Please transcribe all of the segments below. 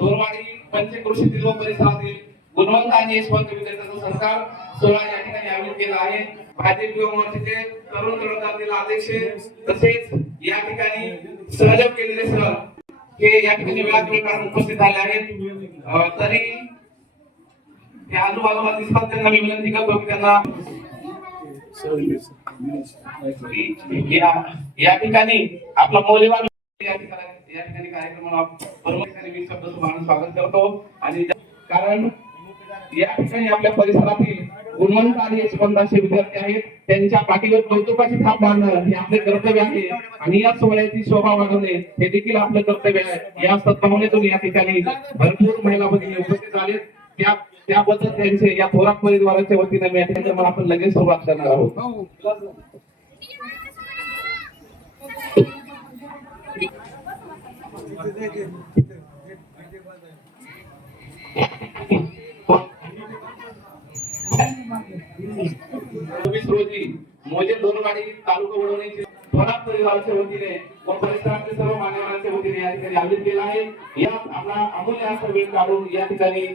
दोरवाडी पंचक्रोशीतील व परिसरातील गुणवंत आणि यशवंत विद्यार्थ्यांचा सत्कार सोहळा या ठिकाणी आयोजित केला आहे. भाजप युवा मोर्चाचे तरुण तरुणातील अध्यक्ष तसेच या ठिकाणी सहयोग केलेले सर हे या ठिकाणी वेळात वेळ काढून उपस्थित झाले आहेत. तरी त्या आजूबाजूला दिसतात त्यांना मी विनंती करतो की त्यांना या ठिकाणी आपला मौल्यवान या ठिकाणी कार्यक्रमाला मी शब्द स्वागत करतो. आणि कारण या ठिकाणी आपल्या परिसरातील गुणवंत आणि यशवंत असे विद्यार्थी आहेत. त्यांच्या पाठीवर कौतुकाची थाप मारणं हे आपले कर्तव्य आहे आणि या सोहळ्याची शोभा वाढवणे हे देखील आपलं कर्तव्य आहे. या सद्भावनेतून या ठिकाणी भरपूर महिला भगिनी उपस्थित झालेत. त्याबद्दल त्यांचे या थोरात परिवाराच्या वतीने मी या ठिकाणी आपण लगेच सुरुवात करणार आहोत. रोजी मोजे दोरवाडी तालुका वडवणीचे थोरात परिवाराच्या वतीने व परिसरातील सर्व मान्यवरांच्या वतीने या ठिकाणी आयोजित केला आहे. या आपला अमूल्य असा वेळ काढून या ठिकाणी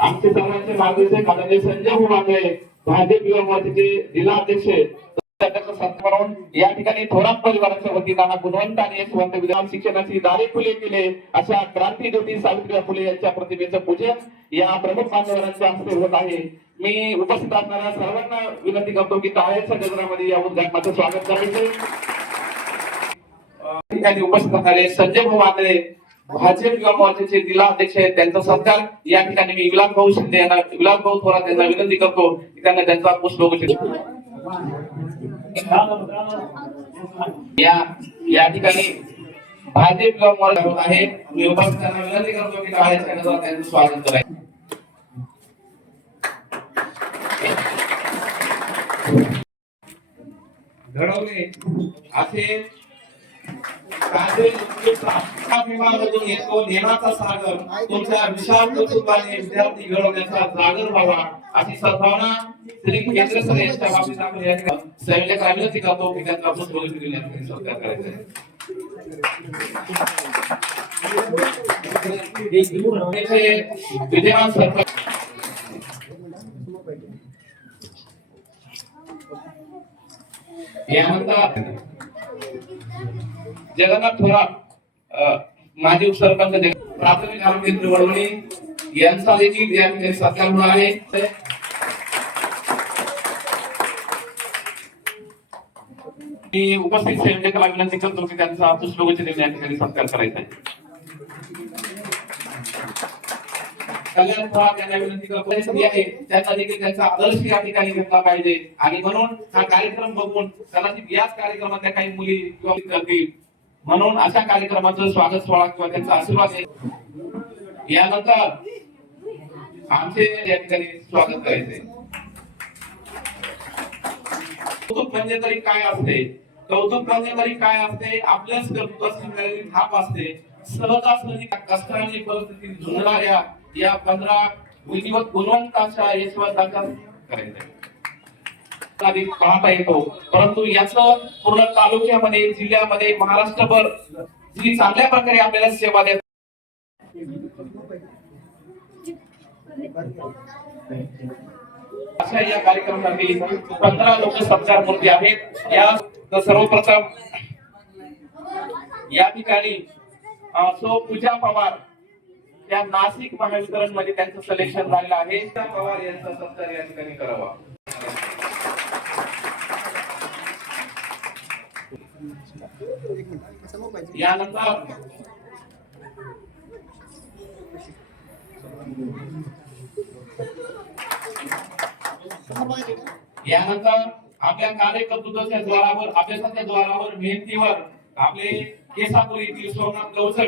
आमचे सर्वांचे मार्गदर्शक आदरणीय संजय भोमांगळे भाजप युवा मोर्चाचे जिल्हा अध्यक्ष सत्कारून या ठिकाणी थोरात परिवाराच्या वतीने हा गुणवंत आणि यशवंत विद्यार्थी शिक्षणाची दारे खुले केले अशा क्रांतीज्योती सावित्रीबाई फुले यांच्या प्रतिमेचं पूजन या प्रमुख मान्यवरांच्या हस्ते होत आहे. मी उपस्थित असणाऱ्या सर्वांना विनंती करतो की टाळ्यांच्या गजरामध्ये या उद्घाटनाचं स्वागत करायचे. ठिकाणी उपस्थित असणारे संजय भोमांगळे भाजप युवा मोर्चाचे जिल्हा अध्यक्ष आहेत. त्यांचा सत्कार या ठिकाणी मी विलास भाऊ शिंदे यांना विलास भाऊ थोरात यांना विनंती करतो की त्यांना त्यांचा पुष्पगुच्छ या ठिकाणी भाजप युवा मोर्चा होत आहे. मी उपस्थितांना विनंती करतो की टाळ्यांच्या गजरात त्यांचं स्वागत करायचं. घडवले असे येतो ज्ञानाचा सागर तुमच्या विशाल कुटुंबाने विद्यार्थी घडवण्याचा जागर व्हावा अशी सद्भावना श्री केंद्र सर यांच्या बाबतीत आपण या संयोजक विनंती करतो की त्यांचा पुष्पगुच्छ देण्यासाठी सत्कार करायचा आहे. विद्यमान सरपंच यानंतर जगन्नाथ थोरात माजी उपसरपंच प्राथमिक आरोग्य केंद्र वडवणी यांचा देखील या ठिकाणी सत्कार होणार आहे. मी उपस्थित संयोजकाला विनंती करतो की त्यांचा पुष्पगुच्छ देऊन या ठिकाणी सत्कार करायचा आहे. कल्याण थोरात यांना विनंती करतो त्यांना देखील त्यांचा आदर्श या ठिकाणी घेतला पाहिजे आणि म्हणून हा कार्यक्रम बघून कदाचित याच कार्यक्रमातल्या काही मुली करतील म्हणून अशा कार्यक्रमाचं स्वागत सोहळा किंवा त्यांचा आशीर्वाद आहे. यानंतर आमचे या ठिकाणी स्वागत करायचे. कौतुक म्हणजे तरी काय असते, कौतुक म्हणजे तरी काय असते, आपल्याच कर्तृत्वाची मिळालेली थाप असते. सहजासहजी कष्टाने परिस्थितीत झुंजणाऱ्या या 15 बुद्धिमत गुणवंतांच्या यशवंतांच्या करायचं पाहता येतो. परंतु याचं पूर्ण तालुक्यामध्ये जिल्ह्यामध्ये महाराष्ट्रभर जी चांगल्या प्रकारे आपल्याला सेवा देतात अशा या कार्यक्रमासाठी 15 लोक सत्कार मूर्ती आहेत. या सर्वप्रथम या ठिकाणी सो पूजा पवार या नाशिक महावितरण मध्ये त्यांचं सिलेक्शन झालेलं आहे. पूजा पवार यांचा सत्कार या ठिकाणी करावा. यानंतर आपल्या कार्यकर्तृत्वाच्या द्वारावर अभ्यासाच्या द्वारावर मेहनतीवर आपले केसापुरीतील सोमनाथ गवसळ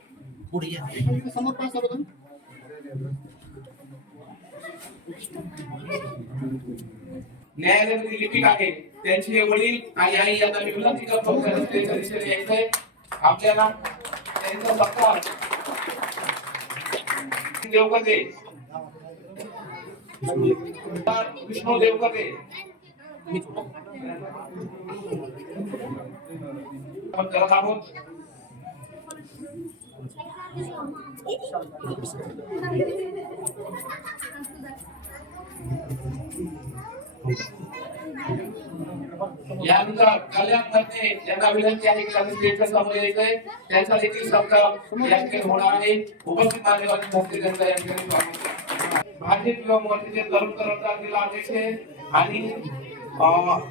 न्यायालयातील लिपिक आहे त्यांचे वडील आणि आई यांना मी विनंती करतो आपल्याला त्यांचा सत्कार देवकते विष्णू देवकते आपण करत आहोत. यानंतर कल्याण करते ज्यांना विनंती आहे की त्यांनी स्टेजच्या समोर यायचंय, त्यांचा देखील सत्कार या ठिकाणी होणार आहे. उपस्थित मान्यवरांच्या हस्ते त्यांचा या ठिकाणी स्वागत आहे. भाजप युवा मोर्चाचे तरुण कर्मचारी जिल्हा अध्यक्ष आणि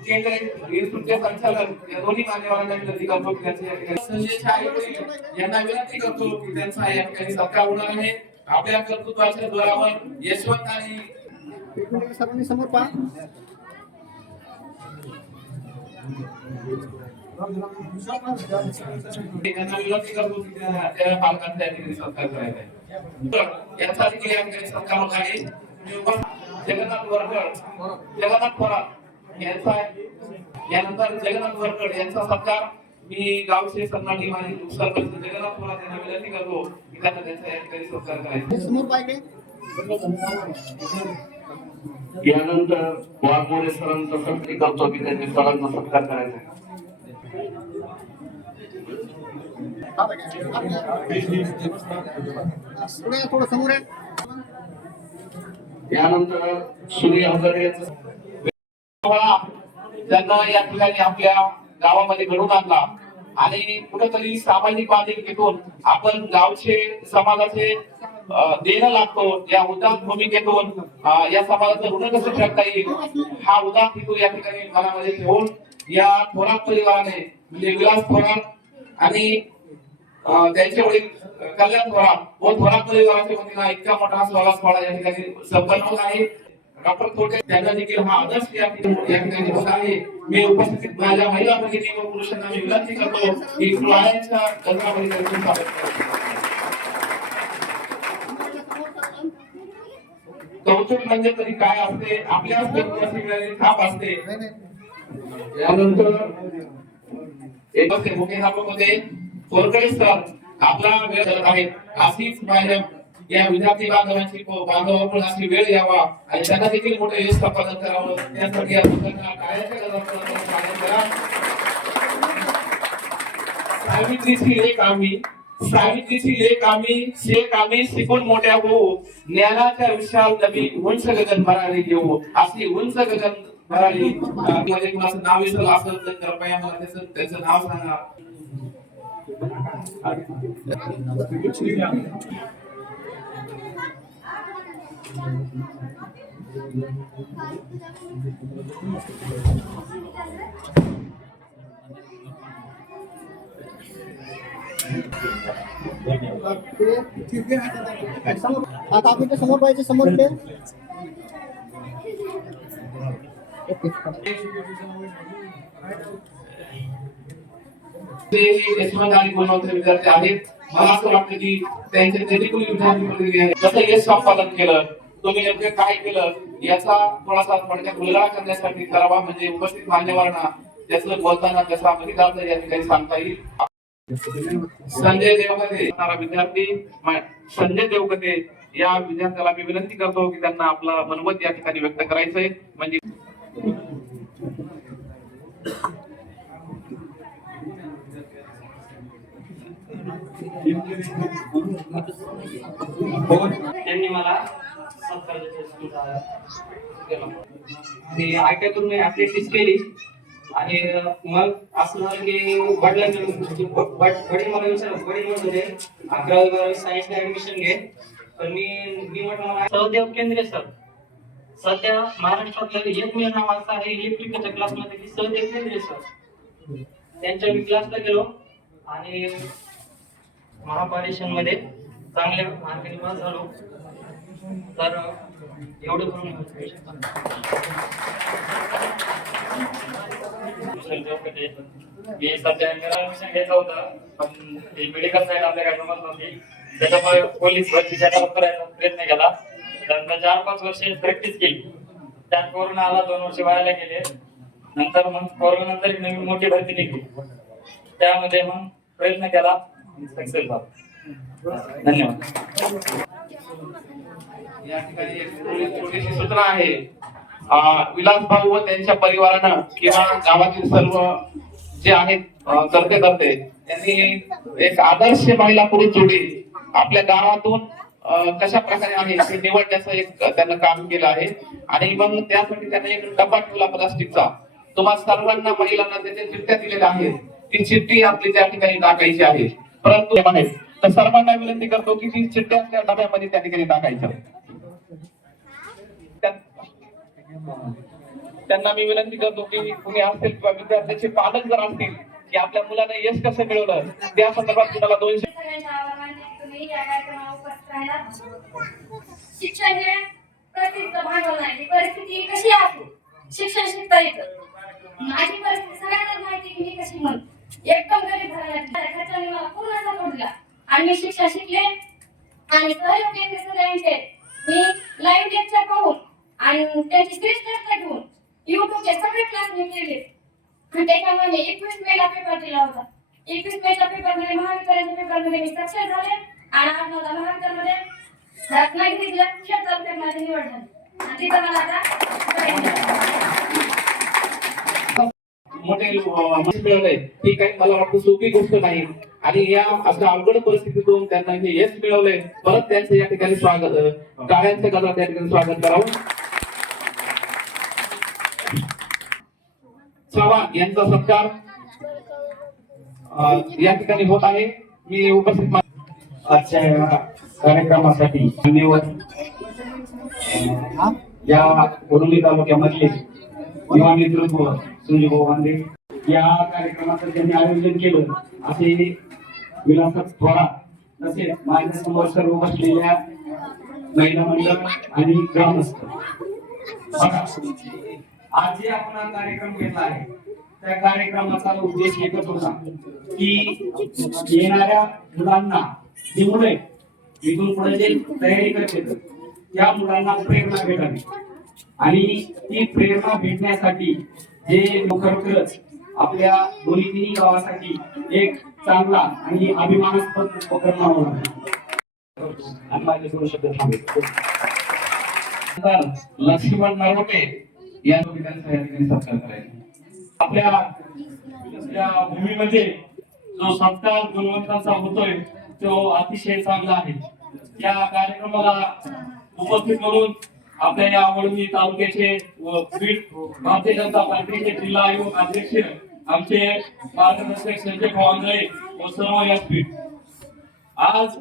केंद्रीय इन्स्टिट्यूटचे संचालक या दोन्ही मान्यवरांना विनंती करतो की त्यांच्या या ठिकाणी संजय छायेकर यांना विनंती करतो की त्यांचा या ठिकाणी सत्कार होणार आहे. आपल्या कर्तृत्वाच्या जोरावर यशवंत आणि सर्वांनी समोर पहा. त्यांना विनंती करतो की त्या पालकांचा या ठिकाणी सत्कार करायचा आहे. यांचा देखील या ठिकाणी सत्कार होत आहे. जगन्नाथ वरकड, जगन्नाथ थोरात यांचा, यानंतर जगन्नाथ वरकड यांचा सत्कार मी गावचे सन्मानी आणि सरपंच जगन्नाथ थोरात यांना विनंती करतो की त्यांना त्यांचा या ठिकाणी सत्कार करायचा. समोर पाहिजे. यानंतर वाघमोडे सरांचा सत्कार करतो की त्यांनी सरांचा सत्कार करायचा आहे. थोडं समोर आहे. यानंतर सूर्य अवघडे त्यांना या ठिकाणी आपल्या गावामध्ये घडवून आणला आणि कुठेतरी सामाजिक बांधिलकीतून आपण गावचे समाजाचे देणं लागतो. या उदात्त भूमिकेतून या समाजाचं ऋण कसं फेडता येईल हा उदात्त हेतू या ठिकाणी मनामध्ये ठेवून या थोरात परिवाराने म्हणजे विलास थोरात आणि त्यांचे वडील कल्याण थोरात व थोरात परिवाराच्या वतीनं इतका मोठा सोहळा या ठिकाणी संपन्न होत आहे. डॉक्टर थोटे त्यांना देखील हा आदर्श या ठिकाणी होत आहे. मी उपस्थित माझ्या महिला भगिनी व पुरुषांना मी विनंती करतो की फुलांच्या गजरामध्ये त्यांचे स्वागत करा. कौतुक म्हणजे तरी काय असते, आपल्या मिळालेली थाप असते. यानंतर मुख्याध्यापकांमध्ये थोरकडे सर आपला वेळ करत आहेत. अशीच माझ्या या विद्यार्थी बांधवांची अशी वेळ यावा आणि त्यांना देखील मोठे यश संपादन करावं त्यासाठी या मुलांना काळाच्या गरजा सावित्रीची लेख आम्ही, सावित्रीची लेख आम्ही शिकून मोठ्या होऊ, ज्ञानाच्या विशाल नवी उंच गगन भरारी घेऊ. अशी उंच गगन भरारी मध्ये कुणाचं नाव विसरलं असेल तर कृपया मला त्याचं नाव सांगा. आता आपण समोर पाहिजे. समोर ते विद्यार्थी आहेत. मला असं वाटतं की त्यांचे देखील विद्यार्थी कसं यश संपादन केलं, तुम्ही नेमकं काय केलं याचा थोडासा थोडक्यात उलगडा करण्यासाठी करावा म्हणजे उपस्थित मान्यवरांना त्याचं बोलताना त्याचा अधिकार या ठिकाणी सांगता येईल. संजय देवगते विद्यार्थी संजय देवगते या विद्यार्थ्याला मी विनंती करतो की त्यांना आपला मनोमत या ठिकाणी व्यक्त करायचंय. म्हणजे त्यांनी मला आयट्यातून मी ऍप्लिकेशन केली आणि मग असं झालं की वडील मला विचारलं, वडील म्हणत होते 11वी सायन्सला ऍडमिशन घे. तर मी म्हटलं मला सहदेव केंद्रे सर सध्या महाराष्ट्रातलं एकमेव नाव असं आहे इलेक्ट्रिकलच्या क्लासमध्ये की सहदेव केंद्रे सर. त्यांच्या मी क्लासला गेलो आणि महापारेषण मध्ये चांगल्या मार्गाने पास झालो. तर एवढं करून मी सध्या ऍडमिशन घ्यायचं होतं पण मेडिकल साईड आपल्या काय जमत नव्हती. त्याच्यामुळे पोलीस भरतीचा करायचा प्रयत्न केला. त्यानंतर 4-5 वर्षे प्रॅक्टिस केली. त्यात कोरोना आला, 2 वर्ष वायाला गेले. नंतर मग कोरोना नंतर एक नवीन मोठी भरती निघली. त्यामध्ये मग प्रयत्न केला, सक्सेस झाला. धन्यवाद. या ठिकाणी एक छोटीशी सूचना आहे. विलास भाऊ व त्यांच्या परिवारानं किंवा गावातील सर्व जे आहेत करते त्यांनी एक आदर्श महिला पुरुष जोडी आपल्या गावातून कशा प्रकारे आहे हे निवडण्याचं एक त्यांना काम केलं आहे. आणि मग त्यासाठी त्यांनी एक डबा ठेवला प्लास्टिकचा. तुम्हा सर्वांना महिलांना त्याच्या चिठ्ठ्या दिलेल्या आहेत. ती चिठ्ठी आपली त्या ठिकाणी टाकायची आहे. परंतु तर सर्वांना विनंती करतो की ती चिठ्ठ्या त्या डब्यामध्ये त्या ठिकाणी टाकायच्या. त्यांना मी विनंती करतो की कुणी असतील किंवा विद्यार्थ्याचे पालक जर असतील की आपल्या मुलाने यश कसं मिळवलं त्या संदर्भात तुम्हाला 200 शिक्षण हे प्रसिद्ध भांडवल नाही. परिस्थिती कशी असो शिक्षण शिकता येतं. माझी परिस्थिती सगळ्यांना माहिती की मी कशी म्हणून एकदम गरीब घराण्यात मला पूर्ण सपोर्ट दिला आणि मी शिक्षण शिकले आणि सहयोगी सगळ्यांचे मी लाईव्ह लेक्चर पाहून आणि त्यांची श्रेष्ठ घेऊन युट्यूबचे सगळे क्लास मी केले आणि त्याच्यामुळे मी 21 मेला पेपर दिला होता. 21 मेच्या पेपरमध्ये महाविद्यालयाच्या पेपरमध्ये मी सक्सेस झाले आणि आज मला महाविद्यालयामध्ये रत्नागिरी जिल्ह्यात खेड तालुक्यात माझी निवड झाली आणि तिथं मला आता मोठे मिळवलंय ही काही मला वाटतं सोपी गोष्ट नाही. आणि या अशा अवघड परिस्थितीतून त्यांना हे यश मिळवलंय. परत त्यांचं या ठिकाणी स्वागत टाळ्यांच्या गजरात त्या ठिकाणी स्वागत करावं. चव्हाण यांचा सत्कार या ठिकाणी होत आहे. मी उपस्थित आजच्या या कार्यक्रमासाठी धन्यवाद. या कोरोली तालुक्यामधले युवा नेतृत्व सुनील भाऊ वांदे या कार्यक्रमाचं त्यांनी आयोजन केलं असे विलास थोरात तसेच माझ्या समोर सर्व बसलेल्या महिला मंडळ आणि ग्रामस्थ. आज जे आपण हा कार्यक्रम घेतला आहे त्या कार्यक्रमाचा उद्देश एकच होता की येणाऱ्या मुलांना जी मुलं इथून पुढे जे तयारी करतात त्या मुलांना प्रेरणा भेटावी आणि ती प्रेरणा भेटण्यासाठी जे खरोखरच आपल्या दोन्ही तिन्ही गावासाठी एक चांगला आणि अभिमानास्पद उपक्रम होणार आणि माझे दोन शब्द थांबेल. लक्ष्मण नरोटे या ठिकाणी सत्कार करायचा. आपल्या भूमीमध्ये जो सत्कार गुणवंतांचा होतोय तो अतिशय चांगला आहे. या कार्यक्रमाला उपस्थित करून आपल्या या वडणी तालुक्याचे व बीड भारतीय जनता पार्टीचे जिल्हा आयोग अध्यक्ष आमचे मार्गदर्शक संजय भावांगळे व सर्व या बीड आज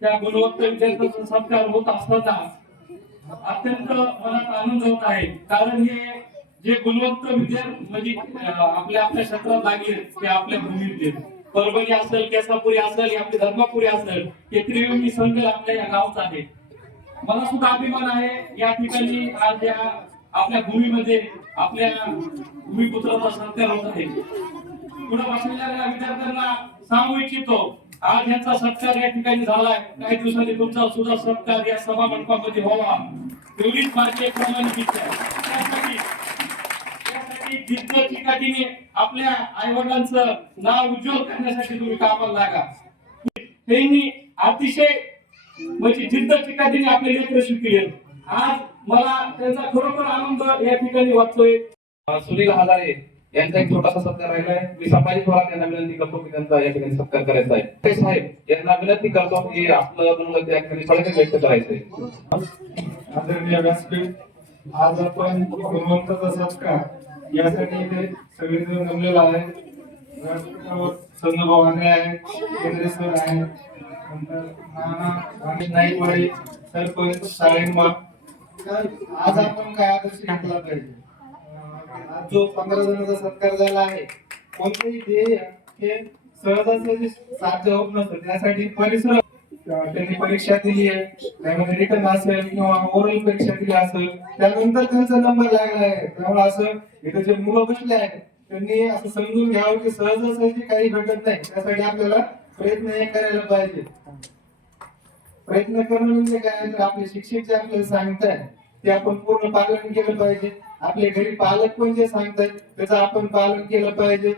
त्या गुणवंत विद्यार्थ्यांचा सत्कार होत असताना अत्यंत मनात आनंद होत आहे. कारण हे जे गुणवंत विद्यार्थी म्हणजे आपल्या क्षेत्रात लागले ते आपल्या भूमीतले परभणी असेल, केसापुरी असेल, आपली धर्मापुरी असेल, हे त्रिवेणी संघ आपल्या या गावचा आहे. मला सुद्धा अभिमान आहे या ठिकाणी आज या आपल्या भूमीमध्ये आपल्या भूमिपुत्राचा सत्कार होत आहे. पुढे बसलेल्या विद्यार्थ्यांना सांगू इच्छितो आज यांचा सत्कार या ठिकाणी झालाय. काही दिवसांनी तुमचा सुद्धा सत्कार या सभा मंडपामध्ये व्हावा एवढीच माझी एक प्रामाणिक इच्छा आहे. त्यासाठी जिद्द चिकाटीने आपल्या आई वडिलांचं नाव उज्ज्वल करण्यासाठी तुम्ही कामाला लागा. त्यांनी अतिशय म्हणजे जिद्द चिकाटीने आपले लेकरं शिकले. आज मला त्यांचा खरोखर आनंद या ठिकाणी वाटतोय. सुनील हजारे यांचा एक छोटासा सत्कार राहिलाय. मी संभाजी थोरात यांना विनंती करतो की त्यांचा या ठिकाणी सत्कार करायचा आहे. ते साहेब यांना विनंती करतो की आपलं मुलं या ठिकाणी फळके व्यक्त करायचंय. आदरणीय व्यासपीठ, आज आपण गुणवंताचा सत्कार यासाठी इथे सगळेजण जमलेला आहे. संजय भावांगळे आहे, केंद्रे सर आहे, नंतर नाना नाईकवाडी सरपंच शाळेंमा. आज आपण काय आदर्श घेतला पाहिजे. आज जो 15 जणांचा सत्कार झाला आहे कोणतेही ध्येय हे सहजासहजी साध्य होत नसतं. त्यासाठी परिश्रम त्यांनी परीक्षा दिली आहे, त्यामध्ये रिटर्न असेल किंवा ओरल परीक्षा दिली असेल, त्यानंतर त्यांचा नंबर लागला आहे. त्यामुळे असं इथे जे मुलं बसले आहेत त्यांनी असं समजून घ्यावं की सहजासहजी काही घडत नाही. त्यासाठी आपल्याला प्रयत्न हे करायला पाहिजे. प्रयत्न करणं म्हणजे काय तर आपले शिक्षक जे आपल्याला सांगताय ते आपण पूर्ण पालन केलं पाहिजे. आपले घरी पालक पण जे सांगतायत त्याचं आपण पालन केलं पाहिजे.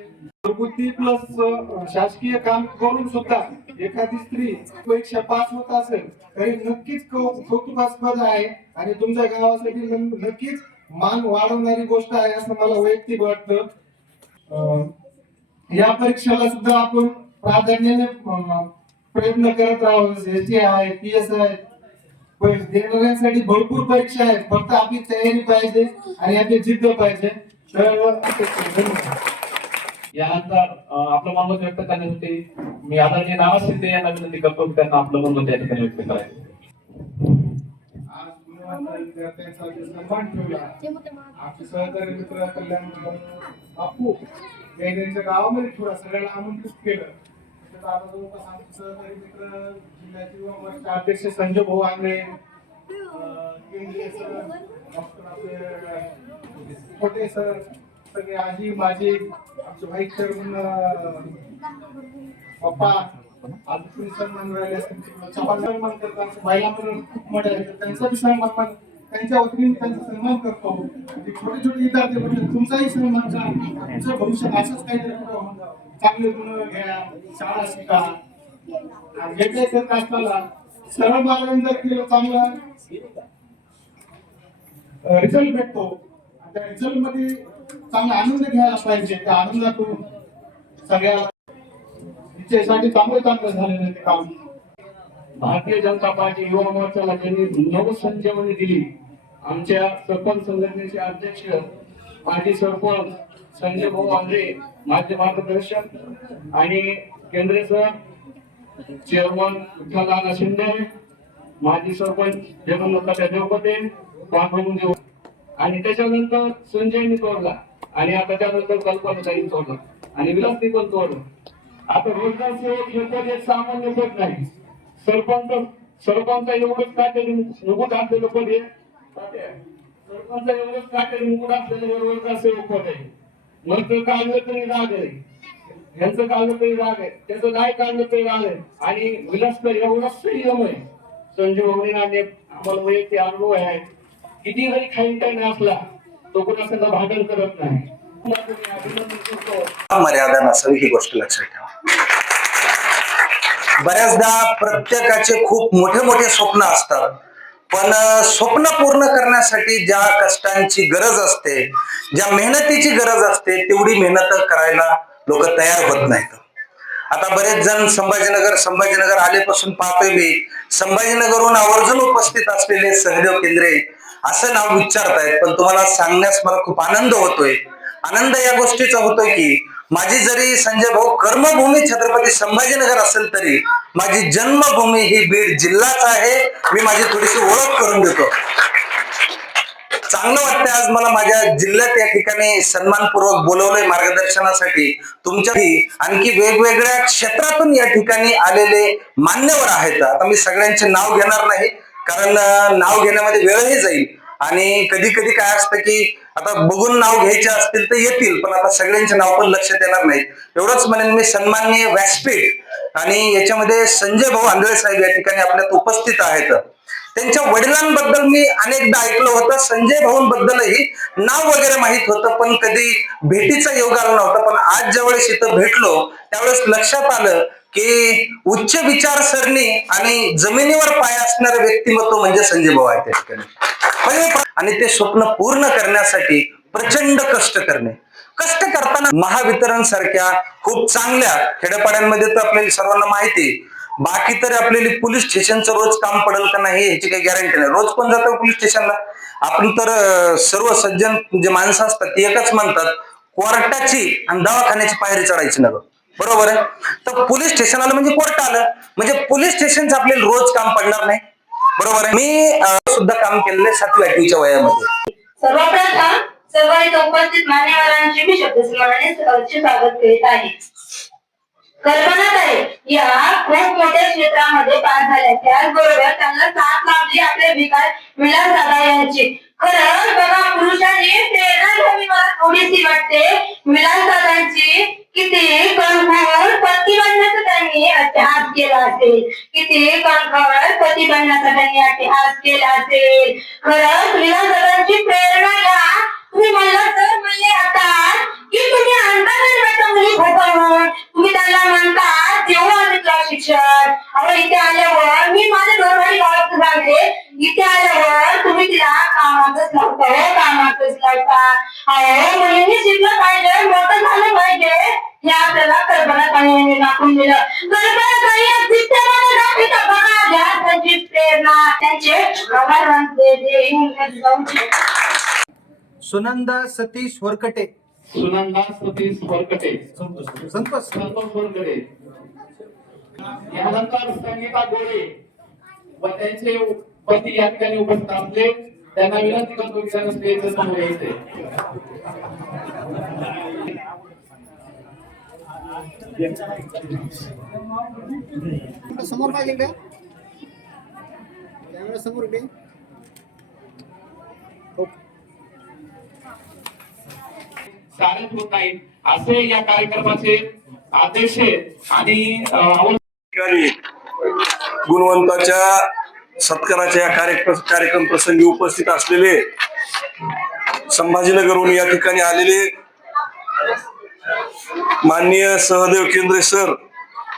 घरगुती प्लस शासकीय काम करून सुद्धा एखादी स्त्री परीक्षा पास होत असेल तरी नक्कीच कौतुकास्पद आहे आणि तुमच्या गावासाठी नक्कीच मान वाढवणारी गोष्ट आहे असं मला वैयक्तिक वाटतं. या परीक्षेला सुद्धा आपण प्राधान्याने प्रयत्न करत राहावं. ST आहे, PS आहे, देणाऱ्यांसाठी भरपूर परीक्षा आहेत. फक्त आपली तयारी पाहिजे आणि आपली जिद्द पाहिजे. तर यानंतर आपलं मनोगत व्यक्त करण्यासाठी मी आदरणीय नाना शिंदे यांना विनंती करतो की त्यांना आपलं मनोगत या ठिकाणी व्यक्त करायचं. आज गुणवंत विद्यार्थ्यांसाठी सन्मान ठेवला. आमचे सहकारी मित्र कल्याण बापू यांनी त्यांच्या गावामध्ये ठेवला, सगळ्याला आमंत्रित केलं. तर आता जवळपास आमचे सहकारी मित्र जिल्ह्याचे युवा मोर्चा अध्यक्ष संजय भाऊ आंगळे, केंद्रीय सर डॉक्टर आपले खोटे सर, सगळे आजी माझी आमचे व्हाईस चेअरमन पप्पा आज तुम्ही सन्मान राहिले असतील सन्मान करतात. महिला पण खूप मोठे आहेत, त्यांचा बी सन्मान त्यांच्या वतीने त्यांचा सन्मान करतो. छोटे छोटे विद्यार्थी म्हणजे तुमचाही सन्मान करा. तुमचं भविष्य असंच काहीतरी चांगले गुण घ्या, शाळा शिका. हे काही करत असताना सरळ मार्गाने जर केलं चांगला रिझल्ट भेटतो. त्या रिझल्ट मध्ये चांगला आनंद घ्यायला पाहिजे. त्या आनंदातून सगळ्या इच्छेसाठी चांगलं झालेलं ते काम. भारतीय जनता पार्टी युवा मोर्चाला त्यांनी नवसंजीवनी दिली. आमच्या सरपंच संघटनेचे अध्यक्ष माजी सरपंच संजय भाऊ आंध्रे, माझे मार्गदर्शक आणि केंद्रीय सर चेअरमन विठ्ठल शिंदे, माजी सरपंच जगन्नाथ देवपते, पांडुरंग आणि त्याच्यानंतर संजयनी तोडला आणि आता त्यानंतर कल्पनाताईंनी तोडला आणि विलासनी पण तोडला. आता रोजगार सेवक हे पद एक सामान्य पद नाही. सरपंच एवढंच काटेरी मुकुट असलेलं पद आहे. सरपंच एवढंच काटेरी मुकुट असलेलं रोजगार सेवक पद आहे. मग ते काढलं तरी राग आहे, यांचं काढलं तरी राग आहे, त्याचं नाही काढलं तरी राग आहे. आणि विलास तर एवढंच संयम आहे. संजय भवनीने आम्हाला वैयक्तिक अनुभव आहे. किती जरी खाईन काही नसला तो कोणासंग भांडण करत नाही. मर्यादा नसावी ही गोष्ट लक्षात ठेवा. बऱ्याचदा प्रत्येकाचे खूप मोठे मोठे स्वप्न असतात, पण स्वप्न पूर्ण करण्यासाठी ज्या कष्टांची गरज असते, ज्या मेहनतीची गरज असते, तेवढी मेहनत करायला लोक तयार होत नाहीत. आता बरेच जण संभाजीनगर आलेपासून पाहतोय मी, संभाजीनगरहून आवर्जून उपस्थित असलेले सहदेव केंद्रे असं नाव विचारतायत. पण तुम्हाला सांगण्यास मला खूप आनंद होतोय. आनंद या गोष्टीचा होतोय की माझी जरी संजय भाऊ कर्मभूमी छत्रपती संभाजीनगर असेल तरी माझी जन्मभूमी ही बीड जिल्हाच आहे. मी माझी थोडीशी ओळख करून देतो. चांगलं वाटतं आज मला माझ्या जिल्ह्यात या ठिकाणी सन्मानपूर्वक बोलवलंय मार्गदर्शनासाठी. तुमच्याही आणखी वेगवेगळ्या क्षेत्रातून या ठिकाणी आलेले मान्यवर आहेत. आता मी सगळ्यांचे नाव घेणार नाही, कारण नाव घेण्यामध्ये वेळही जाईल आणि कधी कधी काय असतं की आता बघून नाव घ्यायचे असतील तर येतील, पण आता सगळ्यांचे नाव पण लक्षात येणार नाहीत. एवढंच म्हणेन मी, सन्माननीय व्यासपीठ आणि याच्यामध्ये संजय भाऊ आंधळे साहेब या ठिकाणी आपल्यात उपस्थित आहेत. त्यांच्या वडिलांबद्दल मी अनेकदा ऐकलं होतं, संजय भाऊंबद्दलही नाव वगैरे माहित होतं, पण कधी भेटीचा योग आला नव्हता. पण आज ज्यावेळेस इथं भेटलो त्यावेळेस लक्षात आलं की उच्च विचारसरणी आणि जमिनीवर पाय असणारे व्यक्तिमत्व म्हणजे संजय भाऊ आहे त्या ठिकाणी. आणि ते स्वप्न पूर्ण करण्यासाठी प्रचंड कष्ट करणे. कष्ट करताना महावितरण सारख्या खूप चांगल्या खेड्यापाड्यांमध्ये तर आपल्याला सर्वांना माहिती, बाकी तर आपल्याला पोलीस स्टेशनचं रोज काम पडेल का नाही याची काही गॅरंटी नाही. रोज कोण जातं पोलीस स्टेशनला? आपण तर सर्व सज्जन जे माणसं असतात ते एकच म्हणतात, कोर्टाची आणि दवाखान्याची पायरी चढायची नव्हे. बरोबर आहे? तर पोलीस स्टेशन आलं म्हणजे कोर्ट आलं, म्हणजे पोलीस स्टेशनचं आपल्याला रोज काम पडणार नाही. बरोबर आहे? मी सुद्धा काम केलेलं 7वी 8वीच्या वयामध्ये. सर्वप्रथम सर्व इथं उपस्थित मान्यवरांचे मी शब्दसन्मानाने स्वागत करीत आहे. कल्पनाताई या खूप मोठ्या क्षेत्रामध्ये पास झाल्या, त्याचबरोबर त्यांना साथ लाभली आपले विलास दादा यांची. खरंच बघा, पुरुषांनी प्रेरणा घ्यावी मला थोडीशी वाटते. विलास दादांची किती कणखर पती बनण्याचा त्यांनी अट्टहास केला असेल, किती कणखर पती बनण्याचा त्यांनी अट्टहास केला असेल. खरंच विलास दादांची प्रेरणा घ्या. तुम्ही म्हणलं तर म्हणजे आता की तुम्ही आणता मुली भोकळून तुम्ही त्यांना म्हणता जेव्हा आम्ही क्लास शिक्षक आल्यावर मी माझ्या घरवाली गावात सांगते, इथे आल्यावर तुम्ही तिला कामातच लावता हो, कामातच लावता. अहो मुलींनी शिकलं पाहिजे, मोठं झालं पाहिजे, हे आपल्याला कल्पना ताईंनी दाखवून दिलं. कल्पना ताई जिद्दीने दाखवतात बघा, ज्या त्यांची प्रेरणा, त्यांचे सुनंदा सतीश वरकटे. सुनंदा सतीश वरकटे, संतोष संतोष वरकटे. यानंतर संगीता गोळे व त्यांचे पती या ठिकाणी उपस्थित असले, त्यांना विनंती करतो की त्यांना स्टेजवर समोर यायचे. समोर पाहिजे इकडे, कॅमेरा समोर इकडे. सारेच होत नाहीत असे या कार्यक्रमाचे अध्यक्ष आणि ठिकाणी गुणवंताच्या सत्काराच्या या कार्यक्रम प्रसंगी उपस्थित असलेले, संभाजीनगरहून या ठिकाणी आलेले माननीय सहदेव केंद्रे सर,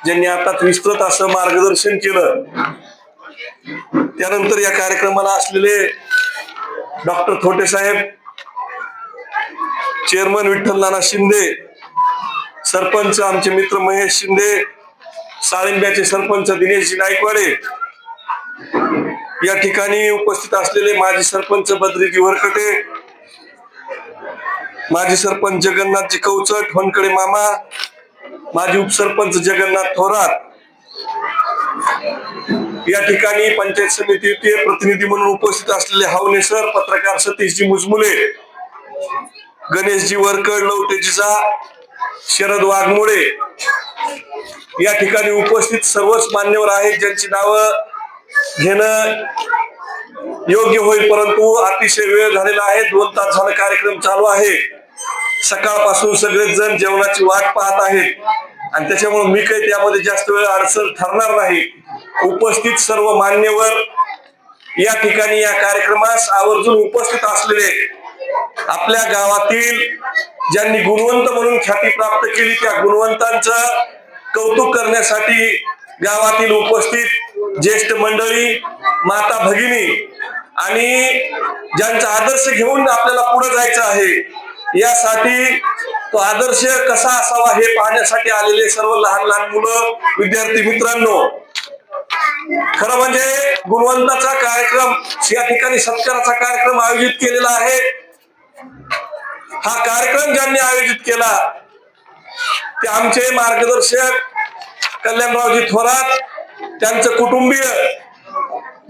ज्यांनी आता विस्तृत असं मार्गदर्शन केलं. त्यानंतर या कार्यक्रमाला असलेले डॉक्टर थोटे साहेब, चेअरमन विठ्ठल नाना शिंदे, सरपंच आमचे मित्र महेश शिंदे, साळिंब्याचे सरपंच दिनेशजी नाईकवाडे, या ठिकाणी उपस्थित असलेले माजी सरपंच बद्रीजी वरकटे, माजी सरपंच जगन्नाथजी कवचट, होनकडे मामा, माजी उपसरपंच जगन्नाथ थोरात, या ठिकाणी पंचायत समितीचे प्रतिनिधी म्हणून उपस्थित असलेले हावणे सर, पत्रकार सतीशजी मुजमुले, गणेशजी वरकड, लवटेजीचा, शरद वाघमोडे, या ठिकाणी उपस्थित सर्वच मान्यवर आहेत, ज्यांची नावं घेणं योग्य होईल, परंतु अतिशय वेळ झालेला आहे. 2 तास झाला कार्यक्रम चालू आहे. सकाळपासून सगळेच जण जेवणाची वाट पाहत आहेत आणि त्याच्यामुळे मी काही त्यामध्ये जास्त वेळ अडचण ठरणार नाही. उपस्थित सर्व मान्यवर या ठिकाणी या कार्यक्रमास आवर्जून उपस्थित असलेले, आपल्या गावातील ज्यांनी गुणवंत म्हणून ख्याती प्राप्त केली, त्या गुणवंतांचं कौतुक करण्यासाठी गावातील उपस्थित ज्येष्ठ मंडळी, माता भगिनी आणि ज्यांचा आदर्श घेऊन आपल्याला पुढे जायचं आहे, यासाठी तो आदर्श कसा असावा हे पाहण्यासाठी आलेले सर्व लहान लहान मुलं, विद्यार्थी मित्रांनो, खरं म्हणजे गुणवंताचा कार्यक्रम या ठिकाणी सत्काराचा कार्यक्रम आयोजित केलेला आहे. हा कार्यक्रम ज्यांनी आयोजित केला ते आमचे मार्गदर्शक कल्याणरावजी थोरात, त्यांचं कुटुंबीय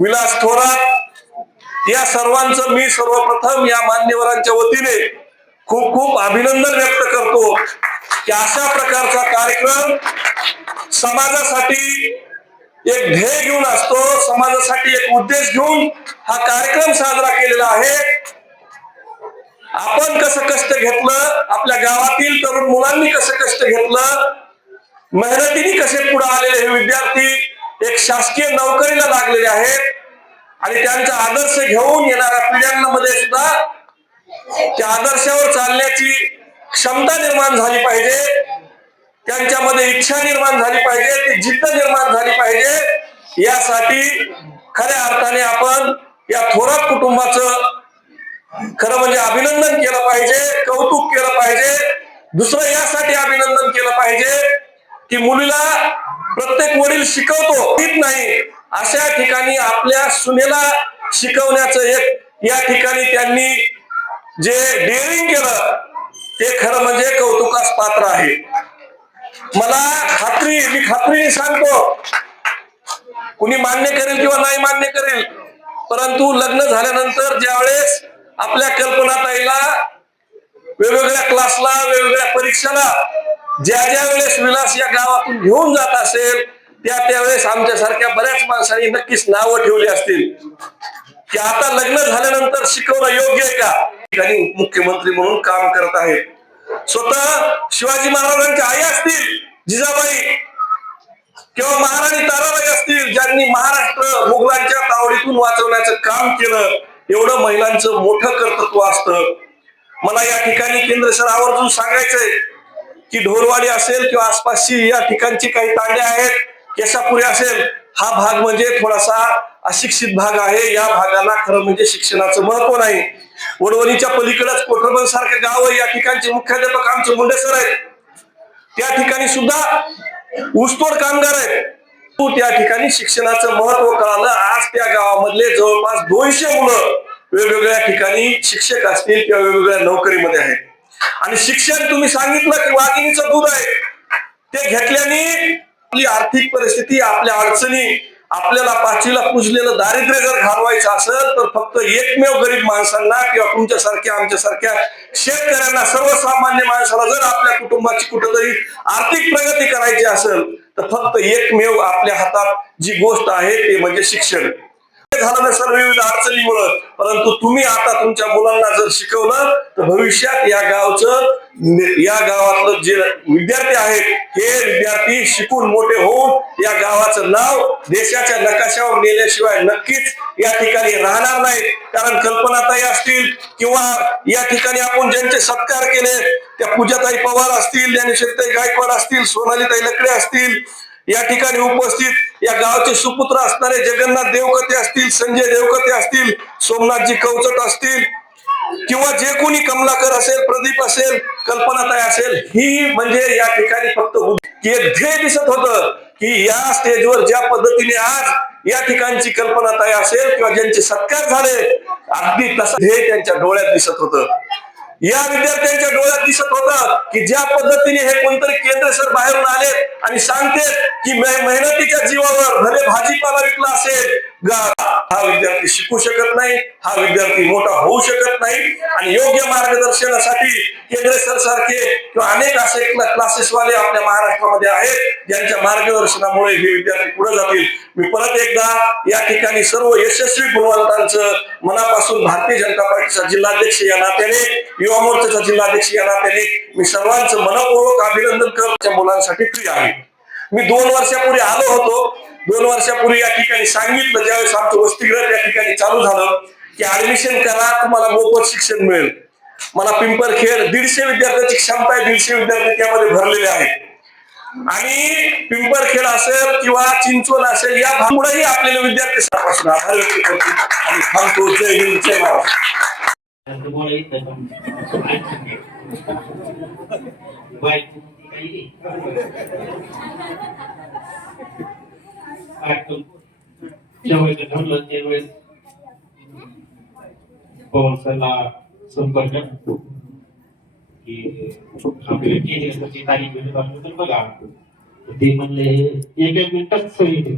विलास थोरात, या सर्वांचं मी सर्वप्रथम या मान्यवरांच्या वतीने खूप खूप अभिनंदन व्यक्त करतो की अशा प्रकारचा कार्यक्रम समाजासाठी एक ध्येय घेऊन असतो, समाजासाठी एक उद्देश घेऊन हा कार्यक्रम साजरा केलेला आहे. आपण कसं कष्ट घेतलं, आपल्या गावातील तरुण मुलांनी कसं कष्ट घेतलं, मेहनतीने कसे पुढे आलेले हे विद्यार्थी एक शासकीय नोकरीला लागलेले आहेत आणि त्यांचा आदर्श घेऊन येणाऱ्या पिढ्यांमध्ये सुद्धा त्या आदर्शावर चालण्याची क्षमता निर्माण झाली पाहिजे, त्यांच्यामध्ये इच्छा निर्माण झाली पाहिजे, ती जिद्द निर्माण झाली पाहिजे. यासाठी खऱ्या अर्थाने आपण या थोरात कुटुंबाचं खरं म्हणजे अभिनंदन केलं पाहिजे, कौतुक केलं पाहिजे. दुसरं यासाठी अभिनंदन केलं पाहिजे की मुलीला प्रत्येक वडील शिकवतो नाही, अशा ठिकाणी आपल्या सुनेला शिकवण्याचं एक या ठिकाणी त्यांनी जे डेअरिंग केलं ते खरं म्हणजे कौतुकास पात्र आहे. मला मी खात्रीने सांगतो, कुणी मान्य करेल किंवा नाही मान्य करेल, परंतु लग्न झाल्यानंतर ज्यावेळेस आपल्या कल्पनाताईला वेगवेगळ्या क्लासला, वेगवेगळ्या परीक्षाला ज्या वेळेस विलास या गावातून घेऊन जात असेल, त्यावेळेस आमच्यासारख्या बऱ्याच माणसांनी नक्कीच नावं ठेवली असतील की आता लग्न झाल्यानंतर शिकवणं योग्य आहे का. ठिकाणी मुख्यमंत्री म्हणून काम करत आहेत. स्वतः शिवाजी महाराजांच्या आई असतील जिजाबाई किंवा महाराणी ताराबाई असतील, ज्यांनी महाराष्ट्र मुघलांच्या तावडीतून वाचवण्याचं काम केलं, एवढं महिलांचं मोठं कर्तृत्व असतं. मला या ठिकाणी केंद्र सर आवर्जून सांगायचंय की ढोरवाडी असेल किंवा आसपासची या ठिकाणची काही तांडे आहेत, केसापुरी असेल, हा भाग म्हणजे थोडासा अशिक्षित भाग आहे. या भागाला खरं म्हणजे शिक्षणाचं महत्व नाही. वडवणीच्या पलीकडेच कोठरबन सारखे गाव या ठिकाणचे मुख्याध्यापक आमचे मुंडे सर आहेत. त्या ठिकाणी सुद्धा ऊसतोड कामगार आहेत. त्या ठिकाणी शिक्षणाचं महत्व कळालं. आज त्या गावामधले जवळपास 200 मुलं वेगवेगळ्या ठिकाणी शिक्षक असतील किंवा वेगवेगळ्या नोकरीमध्ये आहेत. आणि शिक्षण तुम्ही सांगितलं की वाघिणीचं दूध आहे. ते घेतल्याने आपली आर्थिक परिस्थिती, आपल्या अडचणी, आपल्याला 5वीला पुजलेलं दारिद्र्य जर घालवायचं असेल तर फक्त एकमेव गरीब माणसांना किंवा तुमच्यासारख्या आमच्यासारख्या शेतकऱ्यांना, सर्वसामान्य माणसाला जर आपल्या कुटुंबाची कुठेतरी आर्थिक प्रगती करायची असेल तर फक्त एकमेव आपल्या हातात जी गोष्ट आहे ते म्हणजे शिक्षण. झालं नसेल विविध अडचणीमुळं, परंतु तुम्ही आता तुमच्या मुलांना जर शिकवलं तर भविष्यात या गावातलं जे विद्यार्थी आहेत हे विद्यार्थी शिकून मोठे होऊन या गावाचं नाव देशाच्या नकाशावर नेल्याशिवाय नक्कीच या ठिकाणी राहणार नाही. कारण कल्पनाताई असतील किंवा या ठिकाणी आपण ज्यांचे सत्कार केले त्या पूजाताई पवार असतील, ज्ञानेश्वरीताई गायकवाड असतील, सोनालीताई लकडे असतील, या ठिकाणी उपस्थित या गावचे सुपुत्र असणारे जगन्नाथ देवकते असतील, संजय देवकते असतील, सोमनाथजी कवचट असतील किंवा जे कोणी कमलाकर असेल, प्रदीप असेल, कल्पनाताई असेल, ही म्हणजे या ठिकाणी फक्त एक ध्येय दिसत होतं की या स्टेजवर ज्या पद्धतीने आज या ठिकाणची कल्पनाताई असेल किंवा ज्यांचे सत्कार झाले अगदी तसं ध्येय त्यांच्या डोळ्यात दिसत होतं. या विद्यार्थ्यांच्या डोळ्यात दिसत होतं की ज्या पद्धतीने हे कोणतरी केंद्र सर बाहेरून आले आणि सांगते की मेहनतीच्या जीवावर भले भाजीपाला विकला असेल, हा विद्यार्थी शिकू शकत नाही, हा विद्यार्थी मोठा होऊ शकत नाही. आणि योग्य मार्गदर्शनासाठी केंद्र सर सारखे किंवा अनेक असे क्लासेसवाले आपल्या महाराष्ट्रामध्ये आहेत ज्यांच्या मार्गदर्शनामुळे हे विद्यार्थी पुढे जातील. मी परत एकदा या ठिकाणी सर्व यशस्वी गुणवंतांचं मनापासून भारतीय जनता पार्टीचा जिल्हाध्यक्ष या नात्याने, युवा मोर्चाचा जिल्हाध्यक्ष या नात्याने मी सर्वांचं मनपूर्वक अभिनंदन करण्याच्या मुलांसाठी फ्री आहे. मी 2 वर्षापूर्वी आलो होतो. 2 वर्षापूर्वी या ठिकाणी सांगितलं ज्यावेळेस आमचं वसतिगृह त्या ठिकाणी चालू झालं की ऍडमिशन करा, तुम्हाला मोफत शिक्षण मिळेल. मला पिंपरखेड 150 विद्यार्थ्यांची क्षमता आहे, 150 विद्यार्थी त्यामध्ये भरलेले आहेत. आणि पिंपरखेड असेल किंवा चिंचवड असेल या भागामुळेही आपल्याला विद्यार्थी आभार व्यक्त करतो आणि थांबतो. जय हिंद, जय महाराष्ट्र. जेव्हा ठरलं त्यावेळेस पवन सरला संपर्क की आपल्या केंद्राची तारीख भेटत असली तर बघा. ते म्हणले 1 मिनिटात सर येते.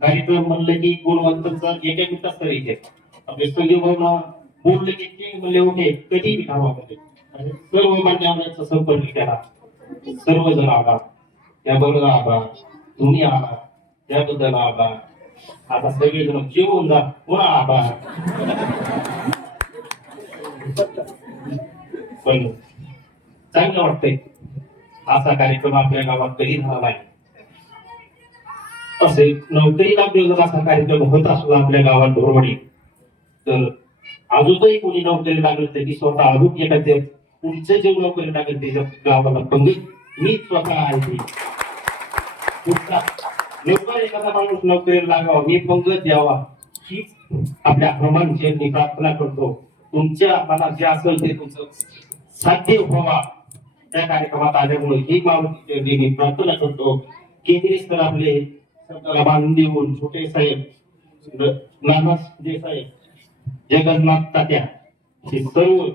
गाडीचं म्हणलं की गुणवंतांचा 1 मिनिटात सर येते. आपले सगळे बोलले की ते म्हणले ओके कधी बी थांबा मध्ये. सर्व मान्यवरांचा संपर्क केला. सर्वजण आला, त्याबरोबर आला, तुम्ही आला, त्याबद्दल आभार. आता सगळेजण जेवून जा, पुन्हा आभार. पण चांगलं वाटतंय असा कार्यक्रम आपल्या गावात कधी झाला नाही. असे नोकरीला जर असा कार्यक्रम होत असला आपल्या गावात ढोरवाडी तर अजूनही कोणी नोकरी लागलं तरी स्वतः अजून एखाद्या पुढचं जे नोकरी लागेल त्याच्या गावाला पंगत मी स्वतः आहे. लवकर एखादा माणूस नोकरीला लागावा, मी पंगत द्यावा ही आपल्या हनुमानजी प्रार्थना करतो. तुमच्या मनात जे असेल ते तुमचं साध्य व्हावा त्या कार्यक्रमात आल्यामुळे ही मावळी मी प्रार्थना करतो. केंद्रीय स्तर आपले सरकारला बांधून देऊन छोटे साहेब, नाना साहेब, जगन्नाथ तात्या हे सर्व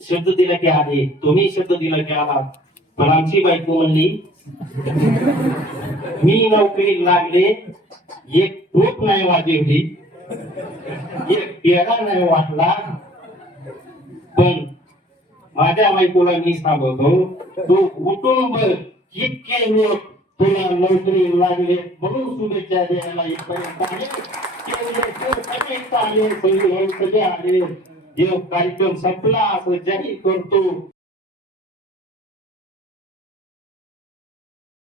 शब्द दिला की आले, तुम्ही शब्द दिला की आला. पण आमची बायको म्हणली मी नोकरी लागले, एक टोप नाही वाजवली, एक पेढा नाही वाटला. पण माझ्या बायकोला मी सांगतो तू उठून बघ इतके लोक तुला नोकरी लागले म्हणून शुभेच्छा द्यायला इथपर्यंत आले. आले कार्यक्रम संपला असं जाहीर करतो.